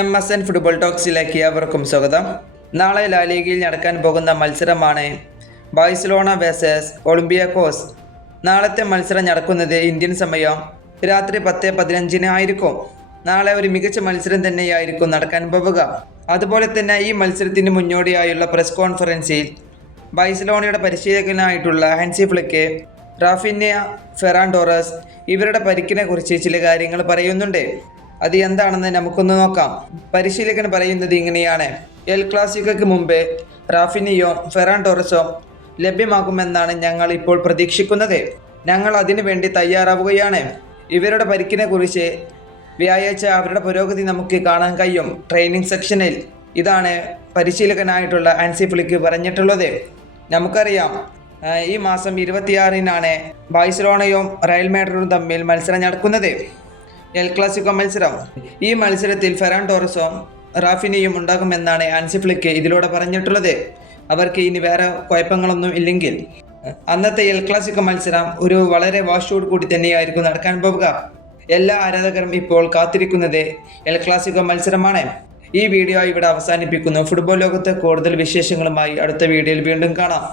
M S N football ടോക്സിലേക്ക് ഏവർക്കും സ്വാഗതം. നാളെ ലാലീഗയിൽ നടക്കാൻ പോകുന്ന മത്സരമാണ് ബാഴ്സലോണ വേഴ്സസ് ഒളിമ്പിയാക്കോസ്. നാളത്തെ മത്സരം നടക്കുന്നത് ഇന്ത്യൻ സമയം രാത്രി പത്ത് പതിനഞ്ചിന് ആയിരിക്കും. നാളെ ഒരു മികച്ച മത്സരം തന്നെയായിരിക്കും നടക്കാൻ പോവുക. അതുപോലെ തന്നെ ഈ മത്സരത്തിന് മുന്നോടിയായുള്ള പ്രസ് കോൺഫറൻസിൽ ബൈസലോണയുടെ പരിശീലകനായിട്ടുള്ള Hansi Flick Raphinha Ferran Torres ഇവരുടെ പരിക്കിനെ കുറിച്ച് ചില കാര്യങ്ങൾ പറയുന്നുണ്ട്. അത് എന്താണെന്ന് നമുക്കൊന്ന് നോക്കാം. പരിശീലകൻ പറയുന്നത് ഇങ്ങനെയാണ്. എൽ ക്ലാസിക്കയ്ക്ക് മുമ്പ് റാഫിനിയോ ഫെറാൻ ടോറസോ ലഭ്യമാകുമെന്നാണ് ഞങ്ങൾ ഇപ്പോൾ പ്രതീക്ഷിക്കുന്നത്. ഞങ്ങൾ അതിനു വേണ്ടി തയ്യാറാവുകയാണ്. ഇവരുടെ പരിക്കിനെ കുറിച്ച് വ്യാഴാഴ്ച അവരുടെ പുരോഗതി നമുക്ക് കാണാൻ കഴിയും. ട്രെയിനിങ് സെക്ഷനിൽ ഇതാണ് പരിശീലകനായിട്ടുള്ള ആൻസി ഫ്ലിക്ക് പറഞ്ഞിട്ടുള്ളത്. നമുക്കറിയാം ഈ മാസം ഇരുപത്തിയാറിനാണ് ബാഴ്സലോണയും റയൽ മാഡ്രിഡും തമ്മിൽ മത്സരം നടക്കുന്നത്. എൽ ക്ലാസിക്കോ മത്സരം. ഈ മത്സരത്തിൽ ഫെറാൻ ടോറസും റാഫിനിയും ഉണ്ടാകുമെന്നാണ് ആൻസിഫ്ലിക്ക് ഇതിലൂടെ പറഞ്ഞിട്ടുള്ളത്. അവർക്ക് ഇനി വേറെ കുഴപ്പങ്ങളൊന്നും ഇല്ലെങ്കിൽ. അന്നത്തെ എൽ ക്ലാസിക്കോ മത്സരം ഒരു വളരെ വാശിയോട് കൂടി തന്നെയായിരിക്കും നടക്കാൻ പോവുക. എല്ലാ ആരാധകരും ഇപ്പോൾ കാത്തിരിക്കുന്നത് എൽ ക്ലാസിക്കോ മത്സരമാണ്. ഈ വീഡിയോ ഇവിടെ അവസാനിപ്പിക്കുന്നു. ഫുട്ബോൾ ലോകത്തെ കൂടുതൽ വിശേഷങ്ങളുമായി അടുത്ത വീഡിയോയിൽ വീണ്ടും കാണാം.